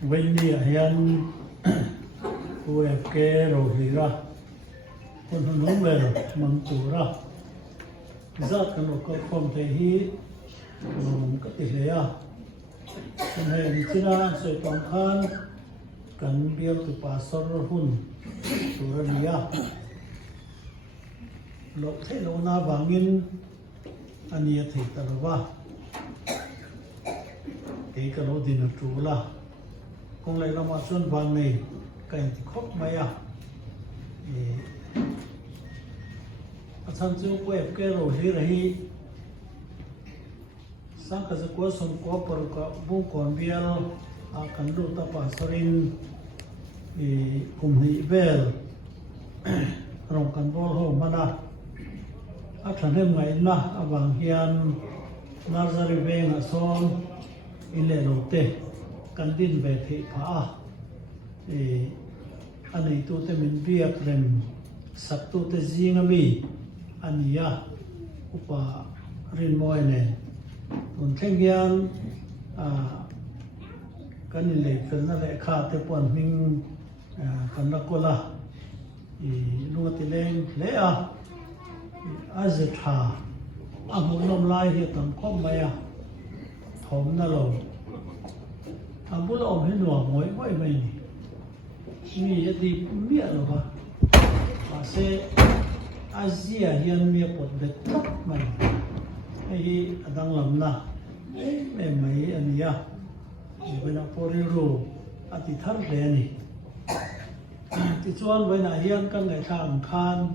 When ni hian we ke ro hi ra kon no mer mang tu ra za kan ko kom te hi ka ti le ya ne ni china se tong khan kan bial tu pasor hun tu ra ni ya lo the lo na bangin ani thei ta lo ba ke ka lo din tu la kung lại làm chuyện vàng này cảnh thì khóc mày à chân chú quay cái rồi hi rồi sang cái gì quá sông quá bờ cả buông còn biar cần đủ ta pasarin cùng hi bel rong cần bol ho mana thằng em ngày na vàng hiền nazari về ngã son in lệ đầu tê kan din về thị phá anh ấy tu te mình biết rem sắp tu te riêng mi anh ya upa rin moi ne tuần thanh gian kan in lệ phần na lệ khá te pon mình kan na kola lu ti lên lệ azetha amun nom lai hi tam khom maya thom na lo bố là ông hay nọ mỗi mỗi mình mi thì miệng rồi ba và sẽ Asia hiện miệng một đất thấp mày ấy đang làm na em mấy anh ya bên nào Poriro thì thắt về này thì chuan bên nào hiện các ngày thang khan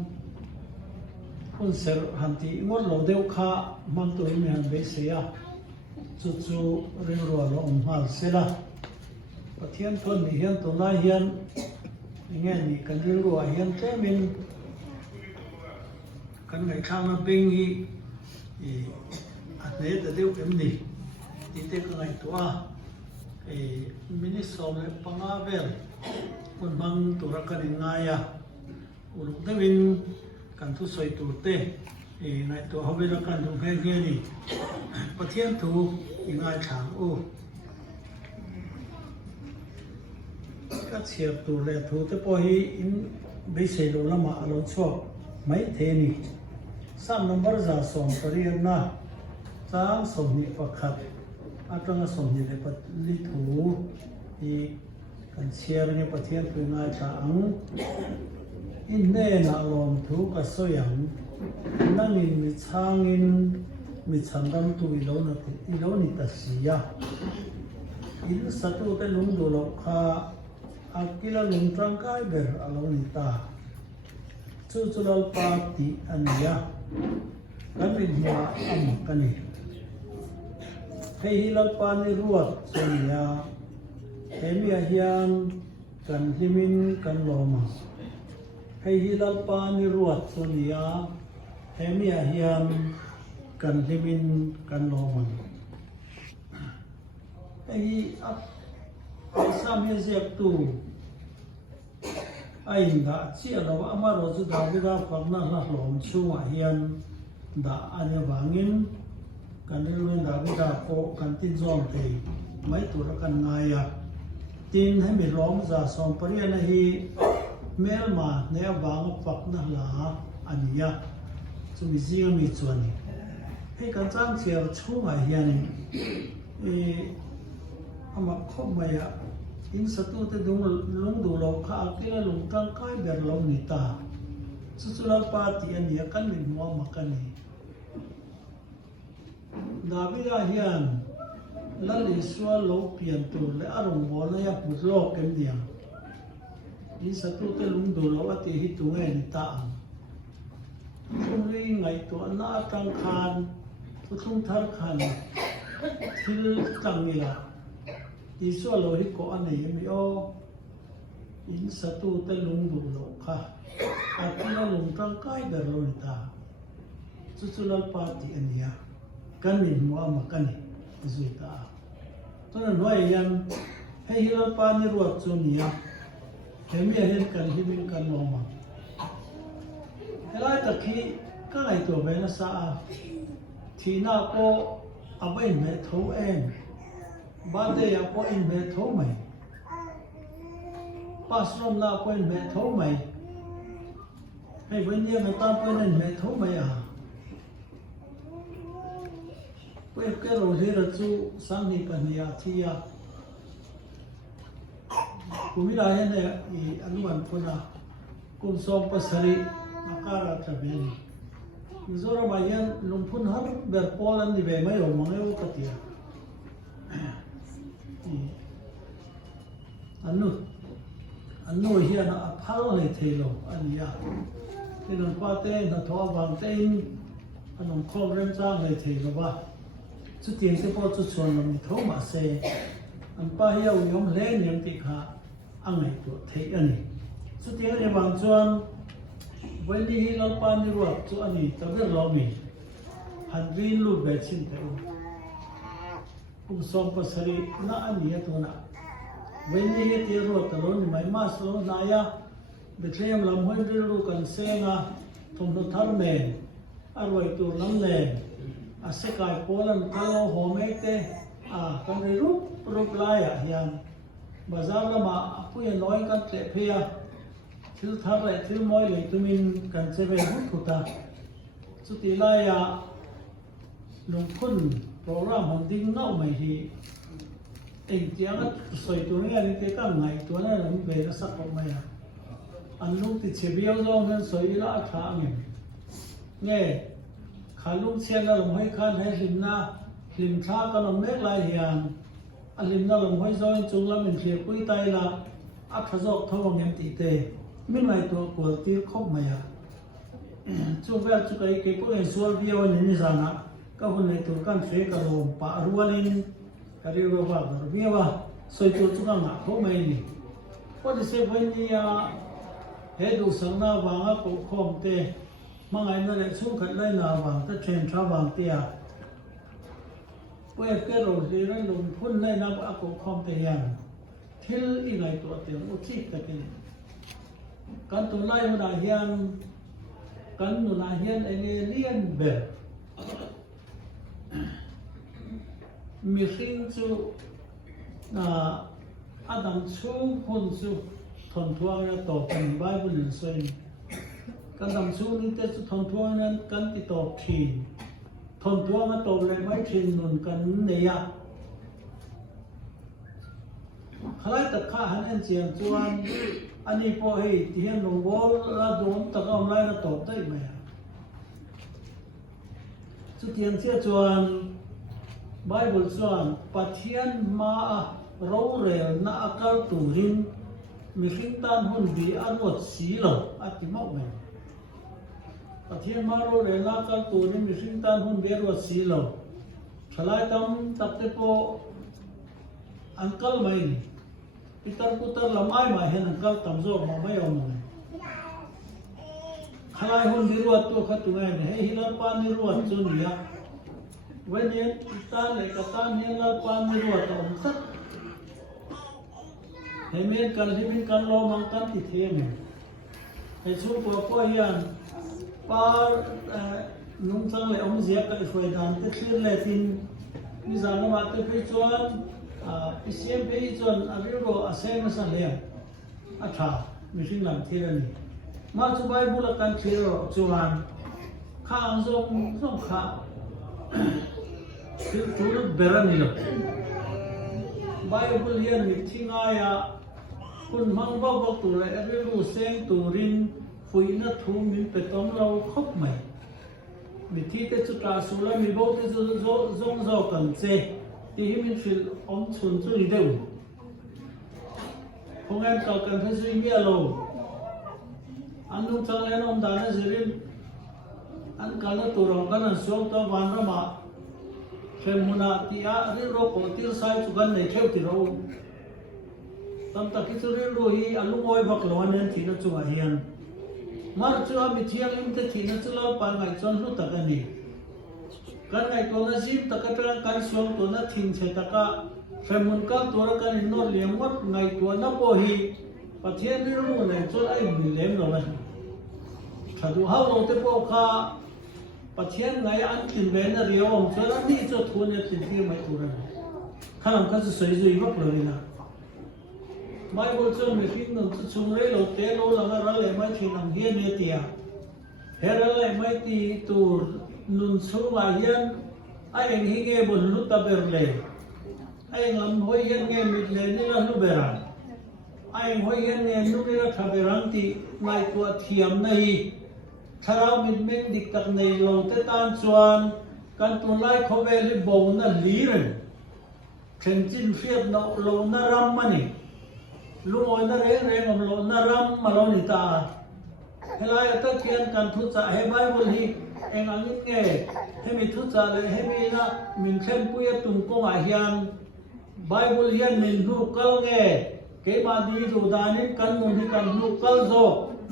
phun ser hành thì ngót lẩu đeo kha mang tuổi mình về xe chú riêng rồi nó ủng hộ sẽ là và thiên thuần thì hiện tụi này hiện nghe thì cần riêng rồi hiện thế mình cần ngày khang nó bình thì thế là điều em đi thì thế cái ngày tua thì mình sống lại bằng áo về còn bằng tụi ra cần ngay à lúc đấy mình cần thu xoay tụi tê thì này tụi họ bây giờ cần dùng cái kia đi và thiên thu thì ngay chẳng ô các chiếc tụ lệ thu tới bôi in bây giờ đồ làm mà lo cho mấy thế này sam number ra sòng tari na trang sòng nhị phật khát trong sòng nhị để bật lý thủ thì cần chia với bật thiên thu ngay chẳng in đây là lòng thu cả số yang năng in mi chang in mi chang dam tu ilo ni ta siya in satu te lung do lo kha akila lung trang kai ber alo ni ta chu chulal pa ti ania kan min ma am kani hei hilal pa ni ruat sonia hemia hian kan himin kan loma hei hilal pa ni ruat sonia hemia hian kan himin kan loma hei sam he zek tu ai da chia lo amaro chu da ga phangna la hlom chunga hian da ania wangin kan rilwen da ko kan tin zom te mai tur kan ngaya tin hai mi lom za som parian hi mel ma ne awang pak na la ania chu mi zinga mi chuani hei kan chang chiar chunga hian ama khom maya in satu te dung lung du lo kha akila lung tang kai ber lo ni ta chuchulal pa ti ania kan mi mo makani Davida hian lali swa lo pian tu le arong bo na ya put lo kem dia in satu te lung du lo ati hi tu nge ni ta chung ri ngai to na tang khan tu chung thar khan thil tang ni la đi xóa lối có anh ấy mới ô in satu te lung du lo kha akila lung tang kai ber lo ni ta chuchulal pa ti ania kan min mo ma kan zui ta to na noi yan hei hilal pa ni ruat chu nia hemi hen kan himin kan no ma helai ta khi ka ngai to ve na sa thi na ko abai me tho em ba de ya ko in ve tho mai pasrom na point me thấu mày hay với nhau người ta point nên me thấu mày à quay cái rồi thì là chú sáng đi cần nhà thì à cũng biết là hiện nay thì anh bạn cũng là cũng xong pasari nakara travel rồi mà hiện lùng phun hết bờ Poland đi về mấy ông mang yêu cái gì anh nuôi hiện là phá này thì lo anh ya thì nó qua tên nó thua vàng tên anh không rem trang này thì lo ba chút tiền sẽ có chút xuân làm thấu mà xe anh ba hiểu nhóm lên nhóm thì cả anh này tuổi thế anh này chút tiền này vàng xuân với đi hi lo pan đi ruột chút anh này tao biết lo mình hành vi lùi về xin theo cũng xong pasari na anh này tu na với đi hi tiền ruột tao nói mày mà số naya Bethlehem làm hơi đi lu cần xe nga thùng đồ thar mền arway tu lắm nền sẽ cài Poland kalau home te kan ri rup lai à hian bazar lama apuya noi kan te phia thil thar le thil moi le tumin kan cheve hut khuta chuti lai à lung khun program hon ding nau mai hi eng tiang soi tu nge ni te kan ngai tu na lam ve na sak ko mai an lu ti chebiao zo nan soi la tha nge nghe khá lúc xem là lòng hơi khan hay lim xa cái lòng mét lại hiền anh lim na lòng hơi roi chúng là mình chỉ quý tay là ác khá dọc thâu bằng em tỷ tề mình lại tuổi của tiêu khóc mày à chúng về chúng cái quốc gia xua video này như rằng á các hôm nay tuổi can phê cả lồng bả rùa lên cái điều vào rồi video à soi tuổi chúng ta ngã khóc mày đi có thể sẽ với đi hết đủ sáng na vàng á cũng không tệ mà ngày nay lại xuống khẩn đây là vàng tất trên tra vàng tia quay cái rồi thì nó lùng phun đây nó đã cũng không thể hiện thiếu ít ngày tuổi tiền một chút cái cái tuổi này mà đại hiện cái tuổi này hiện anh liên bề mình xin chú là Adam chú phun chú thuần thuang ra tổ phần Bible lên xoay kan dam su ni te thon thuang nan kan ti top thin thon thuang a top le mai thin nun kan ne ya khalai tak kha han en chiang chuan ani po hei ti hian long bol la don tak am lai na top dai mai chu tiang sia chuan Bible chuan pathian ma ro rel na akal turin mi khing tan hun bi anot si lo ati mau mai Thiên maro để la các tù nên mình sinh tan hôn biết vật xí lầu, trở lại tâm tập tế po, uncle mày, Peter Puter làm ai mà hiện uncle tầm rồi mà mấy ông này, khai hôn biết vật tu khát tu ngày này, hi la pan đi vật cho nhỉ, vậy nên ta lại cả ta nên la pan đi vật ông sắt, thế nên cần thì mình cần lo mang tan thì thêm, thế số của hiền par nung sang le om zia ka khoi dan te thlir le tin mi za na ma te pe chuan pcm pe chuan a ro a se na sa le a tha mi sing lam thir ani ma chu bible kan thlir ro chuan kha ang zong kha thil tu berani lo bible hian mi thinga ya kun mang ba ba tu le a ro seng tu rin phui na thu min pe tom lo khop mai mi thi te chu tra su la mi bo te zo zong zo kan che ti hi min fil om chun chu ni deu không em ka kan phe zui mi alo an nu chang len om da na zirin an ka na tu ro kan so to van ra ma khemuna ti a ri ro ko tir sai chu gan nei theu ti ro tam ta ki chu ri ro hi alu ngoi bak lo an thi na chu a hian mar chu a mi thiang im te thina chu lo pa ngai chon lu ta ani kan ngai to na zip ta ka tang kan som to na thin che ta ka femun ka to ra kan no lem wat ngai to na po hi pathian ri ru nei chon ai mi lem lo na thadu ha lo te po kha pathian ngai an tin ve na ri om chon an ni chu thu ne tin ti mai tu ra khalam ka chu soi zui bak lo ni na ไม่บุญจนมีฟิกหนึ่งจะชุ่มเลยโลเตโลหลังอะไรไม่ชินำเฮียนเตียเฮอะไรไม่ตีตูนุนสู้มาเฮียนไอ้เองฮิเกบุญลุตตะเบรเลยไอ้เงาหอยเฮียนเงมิดเลยนี่ละลุเบรันไอ้หอยเฮียนเงนุนี่ละทับเบรันตีไม่ตัวเทียมनहींถ้าเรามิดเมกดิกตักในโลเตตันชวนกันตัวไล่เขาเวลิบงนั่นลีเรนเข็นจินเฟียดโลน่ารำมันนี่ลุงอ้อยน่าเร่งเร่งโลน่ารำมาโลนิตาเฮลัยตะเคียนกันทุจจะให้ใบบุญฮีเองอันนี้เงให้มีทุจจะเลยให้มีนะมินเข้มปุยตุ่มก็มาเฮียนใบบุญเฮียนมินรูกัลเงเก็บมาดีดูดานิกันมุนที่กันรูกัลโซ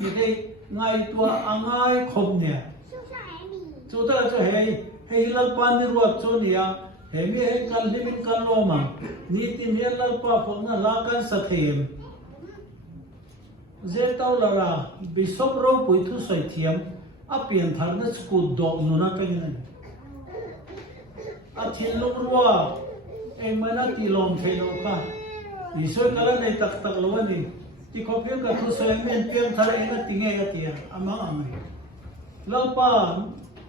นี่ได้ไงตัวอ่างไงคมเนี่ยจุดอะไรจะให้ลัลปานนี่รวดชนเนี่ยเห็นมีให้กันลิมินกันโลมังนี่ที่เนี่ยลัลปาผมน่ะลากันสักเทียมเจ้าเต่าละละบิสอบเราปุยทุสัยเทียมอาเปลี่ยนทางนั้นสกุลดอกนุนักกันยังอาทิตย์ลุกรัวเองไม่น่าตีลมเทนอค่ะนี่ช่วยกันในตักตักล้วนนี่ที่เขาเพียงกับทุสัยเป็นเพียงทะเลนั่นติงเงกันเตียอามังอามัยลัลปา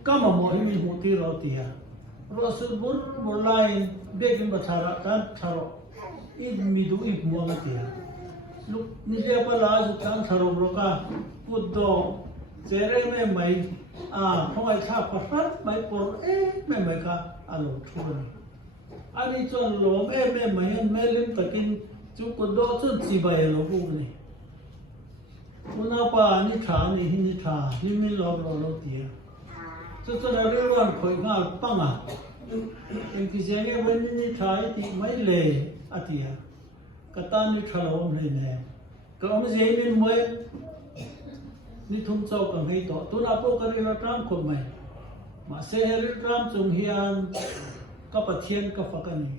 ก็มาโมหิมีหูที่เราเตียรสุดบุญไล่เด็กอินบัชาระกันทารกอีกมีดูอีกมัวกันเตียลูกนี่เรียกว่าลาจุกันทารกรก้าพุดโตเจเรไม่ไม่ทำไมข้าพัดไม่ปวดไม่ค่ะอารมณ์ทุรนอันนี้จนหลงไม่ลืมตะกินจุกโดจนจีบายหลงพวกนี้คุณอาปานี่ขานี่หินี่ขานี่มีหลอกเตียจนเรื่องคอยงาปังเองที่เสียงวันนี้ขาที่ไม่เลยอาทิตย์ก็ตอนนี้ขลุ่มเลยเนี่ยก็ไม่ใช่นี่มวยนี่ทุ่มโจกันให้ต่อตุนอาโปกันเรื่องตามคนใหม่มาเสียเรื่องตามจงเฮียนก็ปะเทียนก็ฝักกันนี่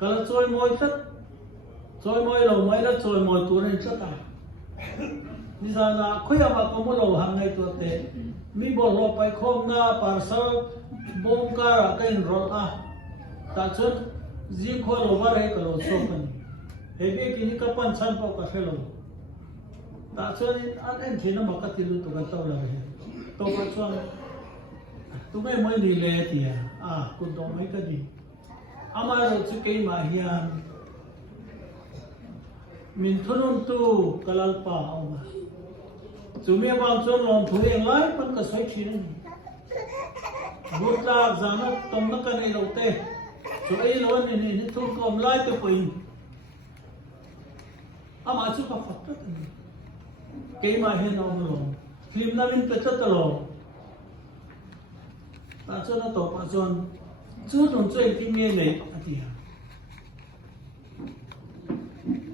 ก็ละช่วยมวยสักช่วยมวยเราไม่ละช่วยมวยตัวนี้สักการนิสานะคุยมาก็มุลหังในตัวเตะมีบอลไปคมหน้าปาร์ซลบงการะกันรถแต่ชนจิงขวลวาร์ให้กับเราชมกันเฮ้ยกินกับปันชันปอกาเฟลแต่ชนอันเอ็นที่นั่นมากัดติลุตัวกันตัวเลยตัวกันชนตัวไม่ไม่ดีเลยทีคุณต้องไม่ก็ดีอามาเราจะเกี่ยมาเฮียนมินทุนตูกลัลปาเอามาจุมีบางส่วนลงถุยไล่มันก็สวยชิ้นบุตรลาจานะตมนักกันในเราเตะช่วยเราเนี่ยนี่ทุนก็ไล่ตัวไปอามาชุบฝักตัดเกี่ยมาเห็นเอามาลงฟิล์มนั้นเป็นตัวตัดลงแต่ส่วนนั้นตัวส่วนจุดตรงจุดที่มีเลยอะไรอย่าง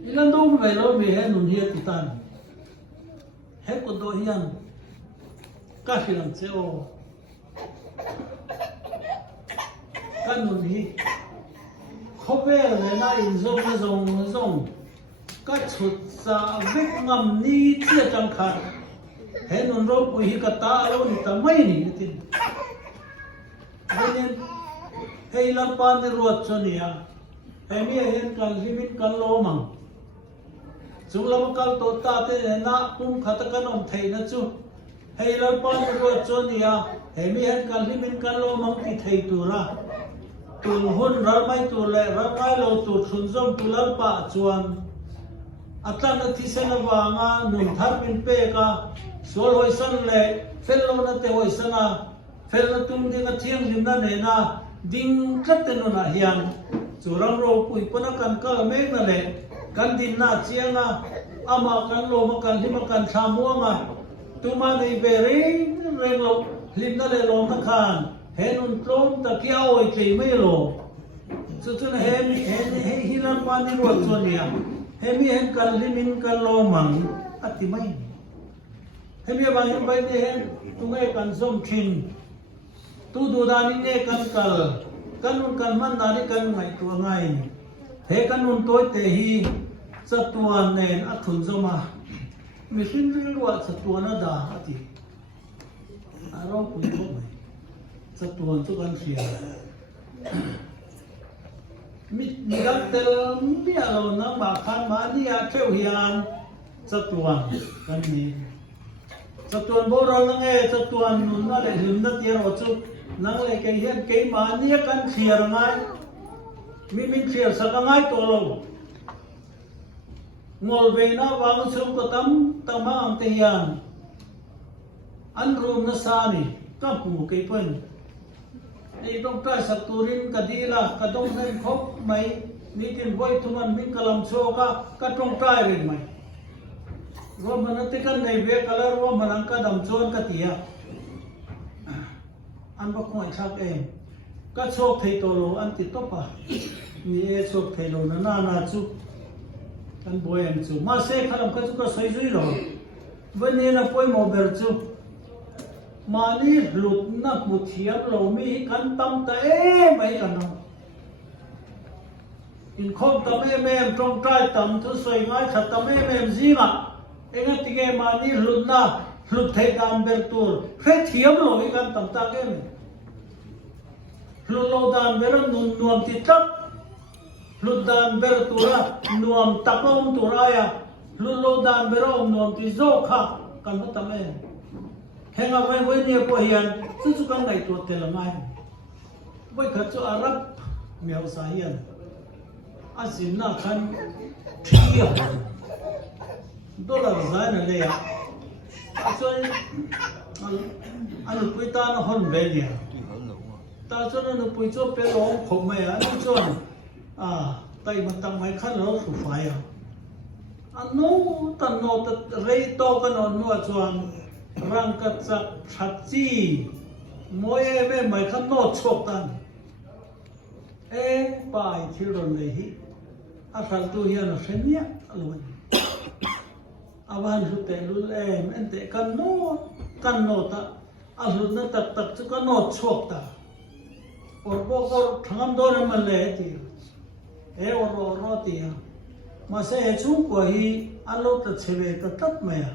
อีกอันดูไม่รู้มีให้หนุนเฮียติดตันให้คนโตเฮียนก็ฟิลังเซโอกันหนุนฮีเขาเวลเลยนะอินทรงก็ชุดสาวิกงำนี้เที่ยจังขัดเห็นหนุนรบปุยกตาเรานี่แต่ไม่นี่ตินให้ลับปานในรวดชนียให้มีเห็นกันลิมิตกันโลมังสุลมกัลตัวตาเตนะปุ่มขัดกันอมเทนะจูให้ลับปานในรวดชนียให้มีเห็นกันลิมิตกันโลมังที่เทตัวละตัวหุ่นรัลไม่ตัวเล่รัลไม่โลตัวชุนซอมตัวลับปะจวนอัตลักษณ์ที่เสนวางาหนุนทับเป็นเปกาสวลหอยสันเล่เฟลโลนัตเตหอยสันเฟลตุมดิกเทียงลิมนันเองดิ้งกัดเตนุนาเฮียนสุรังโรปุยปนักกันกัลเมกนั่นแหละกันดินนาเชียงอามากันโลมากันที่มากันชามัวมาตุมาในเบรีเรงโลลิมนั่นเลยลงนักขานเห็นอุ่นตรงตะเกียวไอ้ใจไม่โลสุดท้ายเห็นฮิรันปานิรวดส่วนเนี่ยเห็นมีเห็นกันลิมินกันโลมังอัติไม่เห็นมีบางเห็นไปที่เห็นตุงไอ้กันส้มชินตูดูดานิเนกันกัลกันนุนกันมันดานิกันไงตัวไงเฮกันนุนตัวเตหีสัตว์เนนอัตุนจมามิสินเรื่องว่าสัตว์น่าด่าอติเราคุยกันไหมสัตว์ทุกกันเสีย มีรักเติมเมียเราน้ำบากคันมาเนี่ยเที่ยวเฮียนสตวนกันนี้สตวนโบราณนั่งสตวนนุ่นนั่นแหละหุ่นนั่นเดียวจุนั่งเลยแกเฮียนแกมาเนี่ยกันเชียร์ไงมีเชียร์สักไงตัวเรางอลเวน่าวางชุมก็ตั้มอังเตียนอันรูมนัสานีก็ผูกเปิ้ลไอ้ต้องใช้สัตุรินก็ดีละก็ต้องให้ครบไหมนี่ที่ไว้ทุกวันมีกลัมโชก็ต้องใช้เรื่องไหมว่ามันติกันในเวกแล้วว่ามันก็ดำโจนก็เตียอันบอกว่าชักเองก็โชคเทโตโลอันติดต่อปะนี่โชคเทโลน่าจุกันบอยอันจุมาเสกขลังก็จุก็สวยจุยหรอวันนี้นะป่วยโมเบลจุมานี่หลุดนักบุตรเทียบเรามีกันตั้มแต่ไม่กันนะอินคงตั้มแม่ตรงใจตั้มทุสวยง่ายขัดตั้มแม่จีงะเองติเกมานี่หลุดนะหลุดเทกันเบลตูร์เพื่อเทียบเรามีกันตั้มตาเกมหลุดเราดันเบลนุ่นนวมติดตักหลุดดันเบลตูระนวมตักลงตูรายะหลุดเราดันเบลนวมติโจค่ะกันก็ตั้มแม่เฮงเอาไว้เนี่ยพอเฮียนสุดๆกันไหนตัวเตลง่ายไว้ขัดจูอารับเมียวสาเฮียนอาศินน่าขันเที่ยวดอลลาร์จ่ายนั่นเลยอ่ะส่วนอันนู้นคุยตาหน้าห้องเบลเนี่ยตาส่วนนั้นคุยจูเป็นร้องขบไม่อ่ะนั่นส่วนไต่มันตั้งไม่ขันเราสุดไฟอ่ะอันนู้นตันโนตเรย์โตกันนอนนัวส่วนรังกัจจชัดจีมวยไม่ขันโนดชกกันไปที่โรงเรียนอาศัยตัวเฮียนเสียเนี่ยอร่อยอาวันสุดแต่รุ่นเอ็นแต่กันโนตอาสุดนั้นตักจุกันโนดชกตาโอ้โหก็ทั้งโดนมันเลยทีโอ้โหรอตีมาเสียชุ่มกว่าฮีอันโลตัดเชเวตัดไม่อะ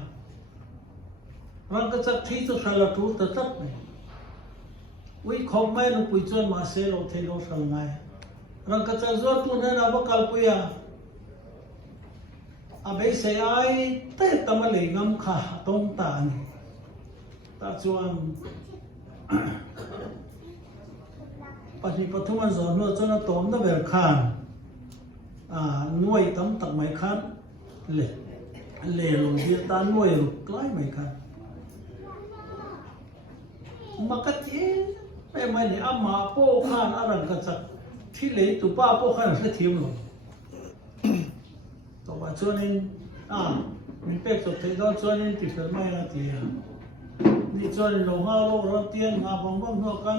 รังกัจจที่ตัวชาลทูตัดไม่วิคมไม่นุปุยจวนมาเสียโลเทโลชาลไงรังกัจจจวนตัวนั้นอาบกัลปุยอาเบสไอเตะตะมาเลยงำขาตรงตานี่ตาจวนปฏิปทุมันสอนว่าจนตอมตะเบลขานหน่วยตั้มตักไม่ขันเล่ลงที่ตาหน่วยลุกใกล้ไม่ขันมักจีไม่เนี่ยอามาโป้ขันอะไรก็จะที่เล่ตุป้าโป้ขันเสียทีมลงตัวช่วงนี้มีเป็ดสุดที่ต้องช่วงนี้ติดไม่ละทีนี่ช่วงนี้ลงห้าโลรถเตียนบางหัวกัน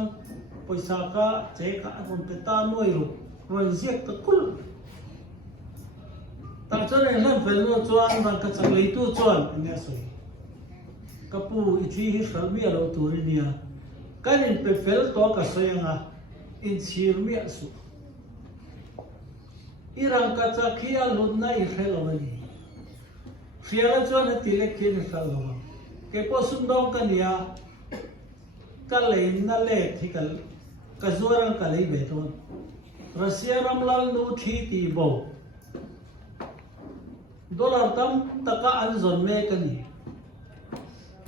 ไปสักการเจ้าข้าคนเตตาหน่วยลุกรอยเสียตะกุลแต่ช่วงนี้เริ่มเป็นเรื่องชวนมันก็จะเลยตู้ชวนเนี่ยสิกับผู้อิทธิฤทธิ์มีอะไรตัวนี้การอินไปเฟลตัวก็สวยงามอินชีร์มีสุอีรังกัจจขี้อาลุนน่าอิเฟลวันนี้เสียละชวนให้ตีเล็กขี้นิสัยละวันเก็บพอสุดดองกันเนี่ยกัลเลยนั่นเล็กที่กัจจวรังกัลเลยเบต้นรัสเซียรำลันนูที่ตีโบดอลลาร์ตั้มตะก้าอันจนเมกันนี่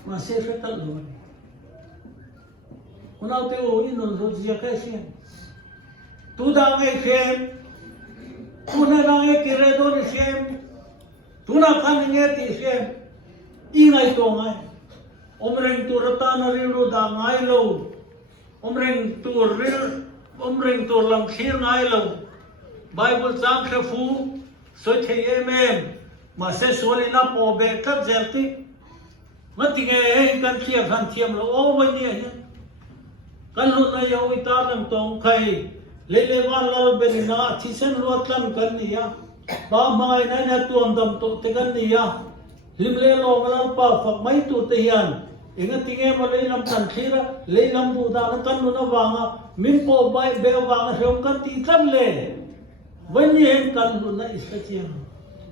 มาเสียเฟตัลละวันคนเอาเตโออินนรู้จักแค่เสียตูดังเอเข้มตูน่าดังเอกิเรโดนเสียมตูน่าขันเงี้ยตีเสียมอีไงตัวไงอมเริงตัวรัตนาริโรดังไงโลอมเริงตัวริลอมเริงตัวลังเขียนไงโลไบเบิลจังเขฟูสุดที่เอเมมมาเสสวลินาโปเบกัดเจลติมันติงเอกันเทียบทันเทียมโลโอ้วันนี้เนี่ยกันรุ่นนายเอาอิตาลังตองใครเล่ๆวันเราเป็นน่าที่เส้นลวดกันกันนี่บ้าไม่นั่นเนี่ยตัวดำตัวเตกันนี่ลิมเล่ลงแล้วป้าฝักไม่ตัวเทียนเองติงเอมาเลยนำกันทีละเลยนำดูดานกันนู่นวางมินโปใบเบลวางเรื่องกันตีกันเลยวันนี้เห็นกันรุ่นนั้นอิสระเจียง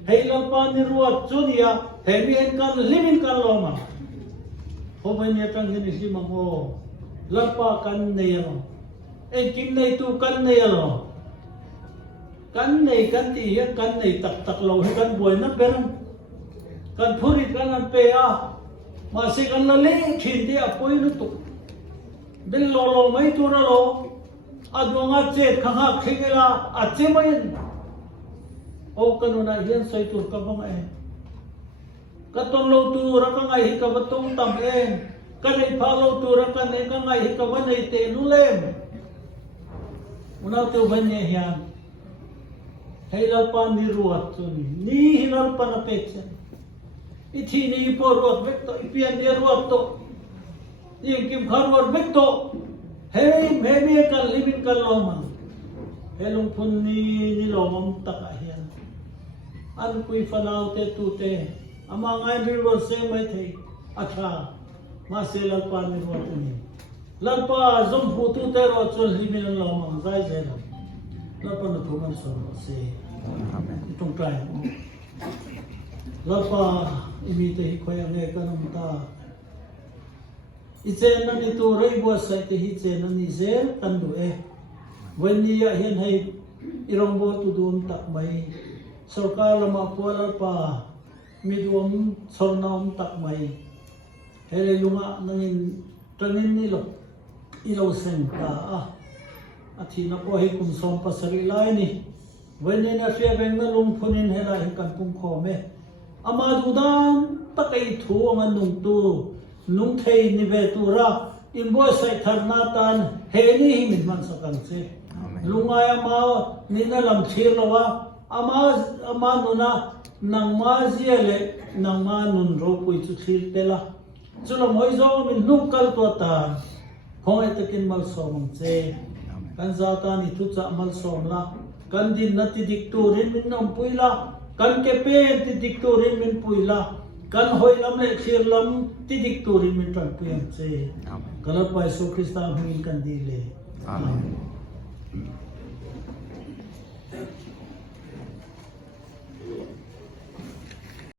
ให้ลำปานิรัวจุนียเห็นเห็นกันลิมินกันลงมาพอวันนี้ตั้งที่นี่มังโง่ลำปากันเนี่ยเอ็งกินในตู้กันเนี่ยหรอ กันในกันตีกันในตักเราให้กันบวยนับเป็นกันพูดกันนันเปียมาสิกันละเล่ขินที่อปุยนุตุเดินโลไม่ตัวละโลอัดวงอาเจ็ดข้างหักขิงเวลาอาเจ็บไม่โอ้กันวันนั้นเห็นใส่ตัวกับบังเองก็ต้องโลตัวรักไงกับว่าต้องตำเองกันในพาโลตัวรักกันในกันไงกับว่าในเตนุเล่มวันนั้นตัวบันเนี่ยเฮียให้เราปานนิรวดตัวนี้นี่ให้เราปานอเปกชันอีทีนี้พอรวดเวกโตอีเปียนเดียรวดโตยิ่งกิมขารวดเวกโตเฮ้ยเมเมกันลิบินกันลงมาเฮลงพุนนี่ลงมันตะกะเฮียนอันคุยฟันเอาเตตุเตอามาไงนิรวดเซไม่เทอัชามาเซลปานนิรวดนี่ลปาจงพูตุเตรวดจนลิบินลงมาใจเจริญแล้วก็นึกถึงมันสอนเสียตรงกลางแล้วก็มีแต่หิคอยอะไรกันน้ำตาอิเจนนั่นตัวเรื่องบัวใส่ที่หิเจนนั่นอิเจนกันดูวันนี้เห็นให้อิรองบัวตุดูนตักไม่สุรกาลมาพัวแล้วป่ามีดวงสรนอมตักไม่เฮเลลุงะนั่งตรงนี้นี่หรอกอิโรเซนตาอาทิตย์นับว่าให้คุณสมภาษาลิไลนี่วันนี้นะเสียเป็นนั่งลงพุนินให้ได้กันปุ่มคอเมอามาดูดานตะไคร้ถั่วมันนุ่งตูนุ่งเทยนิเวตุระอินบัวใส่ธนาตันเฮนี่หิมิมันสักันเสลุงอามานี่นั่งลำเชียร์ละวะอามานุนะนังมาเสียเลยนังมานุนโรกุยจุดชีร์เตละจุลมอยโซมินนุกัลตัวตาคงไอตะกินมาสมเสกันซาตานี่ทุจอามัลสมละกันดินนัติดิกตูรินมินนมปุยละกันเก็บเป็นติดิกตูรินมินปุยละกันหอยลำเล็กเชียร์ลำติดิกตูรินมินตันปุยอันเซกันละไปสุคริสตานหินกันดีเลย